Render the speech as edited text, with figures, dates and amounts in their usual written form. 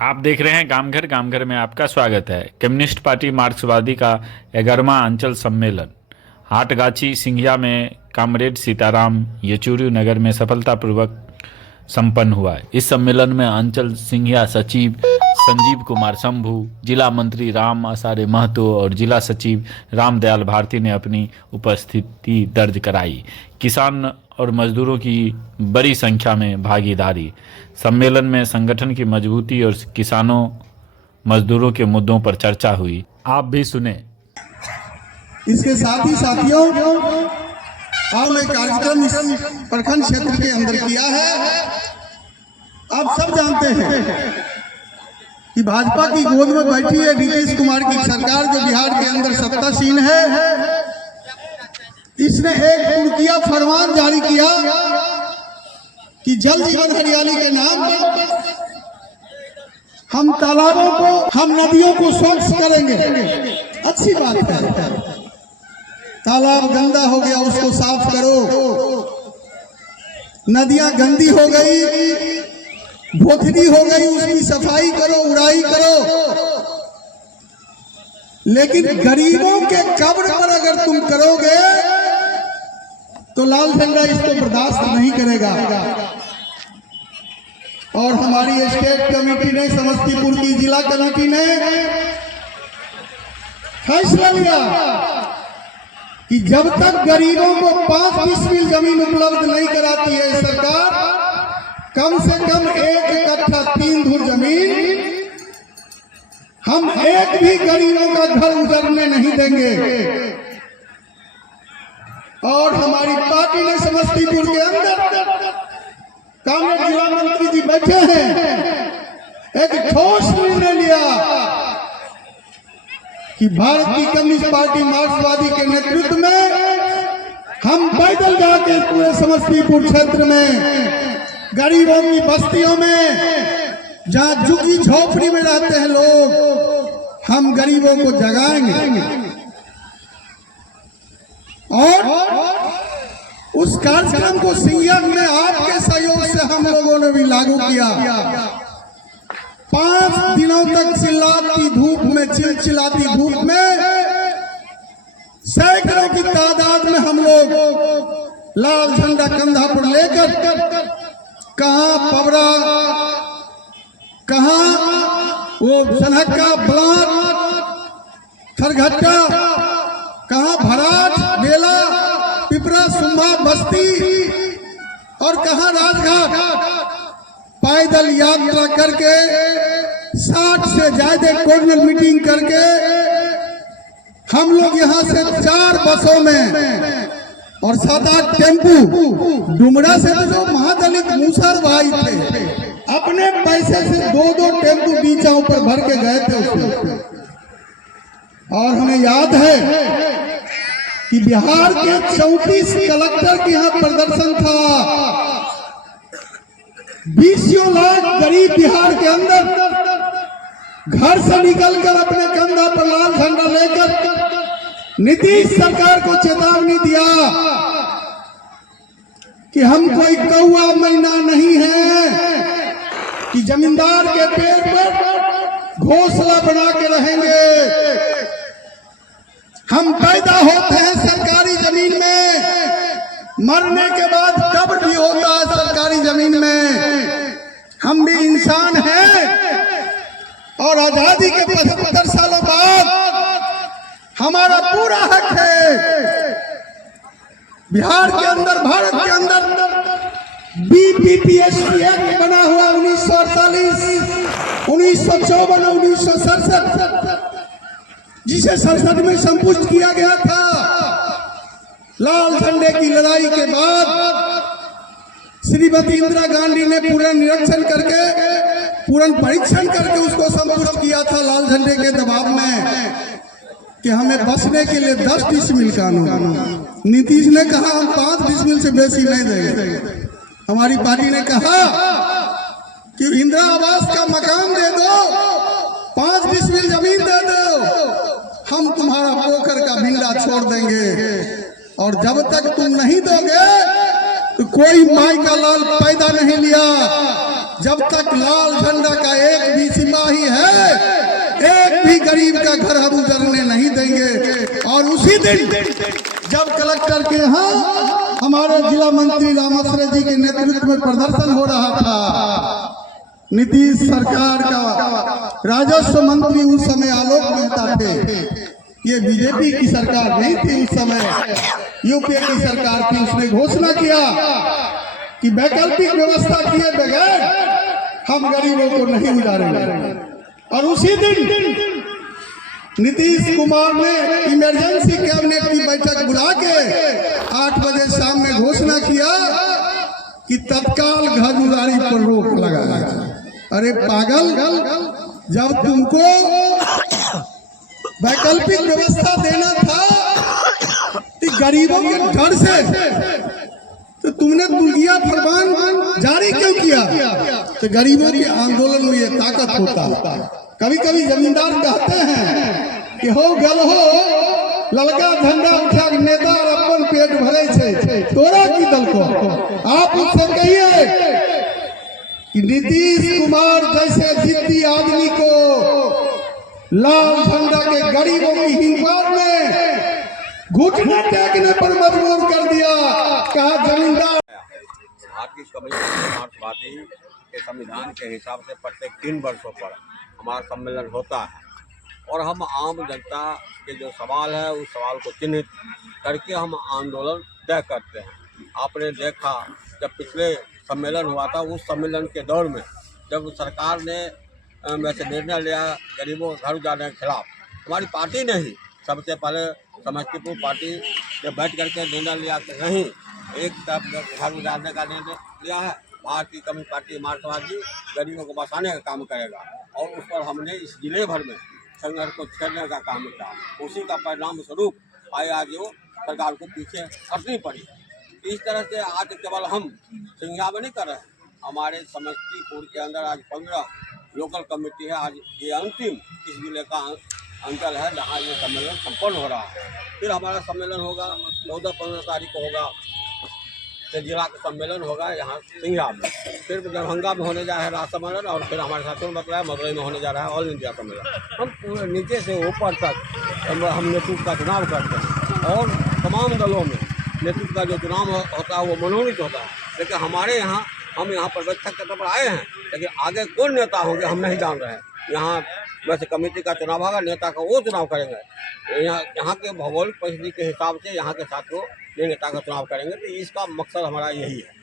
आप देख रहे हैं गांव घर में आपका स्वागत है। कम्युनिस्ट पार्टी मार्क्सवादी का 11वां अंचल सम्मेलन हाटगाछी सिंघिया में कामरेड सीताराम येचुरी नगर में सफलतापूर्वक संपन्न हुआ। इस सम्मेलन में अंचल सिंघिया सचिव संजीव कुमार शंभू, जिला मंत्री राम आसारे महतो और जिला सचिव रामदयाल भारती ने अपनी उपस्थिति दर्ज कराई। किसान और मजदूरों की बड़ी संख्या में भागीदारी। सम्मेलन में संगठन की मजबूती और किसानों मजदूरों के मुद्दों पर चर्चा हुई। आप भी सुने। इसके साथ ही साथियों, हमने कार्यक्रम इस प्रखंड क्षेत्र के अंदर किया है। आप सब जानते हैं कि भाजपा की गोद में बैठी है नीतीश कुमार की सरकार, जो बिहार के अंदर सत्तासीन है। इसने एक पुरकिया फरमान जारी किया कि जल जीवन हरियाली के नाम पर हम तालाबों को, हम नदियों को स्वच्छ करेंगे। अच्छी बात है, तालाब गंदा हो गया उसको साफ करो, नदियां गंदी हो गई, भोथरी हो गई, उसकी सफाई करो, उड़ाई करो। लेकिन गरीबों के कब्र पर अगर तुम करोगे तो लाल झंडा इसको बर्दाश्त नहीं करेगा। और हमारी स्टेट कमेटी ने, समस्तीपुर की जिला कमेटी ने फैसला लिया कि जब तक गरीबों को 5 डिसमिल जमीन उपलब्ध नहीं कराती है सरकार, कम से कम 1 कट्ठा 3 धुर जमीन हम एक भी गरीबों का घर उजड़ने नहीं देंगे। और हमारी पार्टी ने समस्तीपुर के अंदर, कांग्रेस जिला मंत्री जी बैठे हैं, एक ठोस निर्णय लिया कि भारतीय कम्युनिस्ट पार्टी मार्क्सवादी के नेतृत्व में हम पैदल जाके पूरे समस्तीपुर क्षेत्र में गरीबों की बस्तियों में, जहां झुग्गी झोपड़ी में रहते हैं लोग, हम गरीबों को जगाएंगे। और उस कार्यक्रम को सिंघिया में आपके सहयोग से हम लोगों ने भी लागू किया। 5 दिनों तक चिल्लाती धूप में, चिलचिलाती धूप में सैकड़ों की तादाद में हम लोग लाल झंडा कंधा पर लेकर, कहां पबरा, कहां वो सनहक्का ब्लॉक खरघट्टा, कहां भराट बेला पिपरा सुम्भा बस्ती, और कहां राजघाट, पैदल यात्रा करके 60 से ज्यादा कॉर्नर मीटिंग करके हम लोग यहां से 4 बसों में और 7-8 टेम्पू, डुमरा से जो महादलित मूसर भाई थे, अपने पैसे से 2-2 टेम्पू बीचाओं पर भर के गए थे उसमें। और हमें याद है कि बिहार के 34 कलेक्टर के यहाँ प्रदर्शन था। 20 लाख गरीब बिहार के अंदर घर से निकलकर अपने कंधा पर लाल झंडा लेकर नीतीश सरकार को चेतावनी दिया कि हम कोई कौआ मैना नहीं है कि जमींदार के पेड़ पर घोंसला बना के रहेंगे। हम पैदा होते हैं सरकारी जमीन में, मरने के बाद कब्र भी होता है सरकारी जमीन में। हम भी इंसान हैं और आजादी के 75 सालों बाद हमारा पूरा हक है। बिहार के अंदर, भारत के अंदर बीपीपीएससी एक्ट बना हुआ 1948, 1954, 1967, जिसे संसद में संपुष्ट किया गया था। लाल झंडे की लड़ाई के बाद श्रीमती इंदिरा गांधी ने पूरा निरीक्षण करके, पूर्ण परीक्षण करके उसको संपुष्ट किया था लाल झंडे के दबाव में कि हमें बसने के लिए 10 डिसमिल कानून। नीतीश ने कहा हम 5 डिसमिल से बेसी नहीं देंगे। हमारी पार्टी ने कहा कि इंदिरा आवास का मकान दे दो, 5 डिसमिल जमीन दे दो, हम तुम्हारा पोखर का भिंडा छोड़ देंगे। और जब तक तुम नहीं दोगे तो कोई माई का लाल पैदा नहीं लिया। जब तक लाल झंडा का एक भी सिंबल उसी दिन जब कलेक्टर के यहाँ हमारे जिला मंत्री रामाश्रय जी के नेतृत्व में प्रदर्शन हो रहा था, नीतीश सरकार का राजस्व मंत्री उस समय आलोक मेहता थे। ये बीजेपी की सरकार नहीं थी उस समय, यूपीए की सरकार थी। उसने घोषणा किया कि वैकल्पिक व्यवस्था किए बगैर हम गरीबों को नहीं उजाड़ेंगे। और उसी दिन नीतीश कुमार ने इमरजेंसी कैबिनेट की बैठक बुला के 8 बजे शाम में घोषणा किया कि तत्काल घर उजाड़ी पर रोक लगा। अरे पागल, जब तुमको वैकल्पिक व्यवस्था देना था तो गरीबों के डर से तो तुमने दुनिया फरमान जारी क्यों किया? तो गरीबों के आंदोलन में ये ताकत होता है। कभी कभी जमींदार कहते हैं कि हो गल हो ललका झंडा उठा के नेता और अपन पेट भरे छे, तोरा की दल को। आप उससे कहिए कि नीतीश कुमार जैसे जिद्दी आदमी को लाल झंडा के गरीबों की हिंसा में घुटने टेकने पर मजबूर कर दिया। कहा जमींदार भारतीय कम्युनिस्ट मार्क्सवादी के संविधान के हिसाब से प्रत्येक 3 वर्षों पर हमारा सम्मेलन होता है और हम आम जनता के जो सवाल है उस सवाल को चिन्हित करके हम आंदोलन तय करते हैं। आपने देखा जब पिछले सम्मेलन हुआ था, उस सम्मेलन के दौर में जब सरकार ने वैसे निर्णय लिया गरीबों को घर उजाड़ने के खिलाफ, हमारी पार्टी ने ही सबसे पहले समस्तीपुर पार्टी ने बैठ करके निर्णय लिया कि नहीं, एक तरफ घर उजाड़ने का निर्णय लिया है, भारतीय कम्युनिस्ट पार्टी मार्क्सवादी गरीबों को बचाने का काम करेगा और उस पर हमने इस जिले भर में संघर्ष को छेड़ने का काम किया। उसी का परिणाम स्वरूप आज वो सरकार को पीछे हटनी पड़ी। इस तरह से आज केवल हम सिंघिया में नहीं कर रहे हैं, हमारे समस्तीपुर के अंदर आज 15 लोकल कमेटी है। आज ये अंतिम इस जिले का अंचल है जहाँ ये सम्मेलन संपन्न हो रहा है। फिर हमारा सम्मेलन होगा 14-15 तारीख को होगा, तो जिला का सम्मेलन होगा यहाँ सिंघिया में। फिर दरभंगा में होने जा रहा है राज्य सम्मेलन और फिर हमारे साथियों ने बताया मदुरई में होने जा रहा है ऑल इंडिया सम्मेलन। हम पूरे नीचे से ऊपर तक हम नेतृत्व का चुनाव करते हैं और तमाम दलों में नेतृत्व का जो चुनाव होता है वो मनोनीत होता है। लेकिन हमारे यहाँ हम यहाँ पर्यवेक्षक के तौर पर आए हैं, लेकिन आगे कौन नेता होंगे हम नहीं जान रहे हैं। यहाँ वैसे कमेटी का चुनाव होगा, नेता का वो चुनाव करेंगे। यहाँ के भौगोलिक परिस्थिति के हिसाब से यहाँ के साथियों ये नेता का चुनाव करेंगे। तो इसका मकसद हमारा यही है।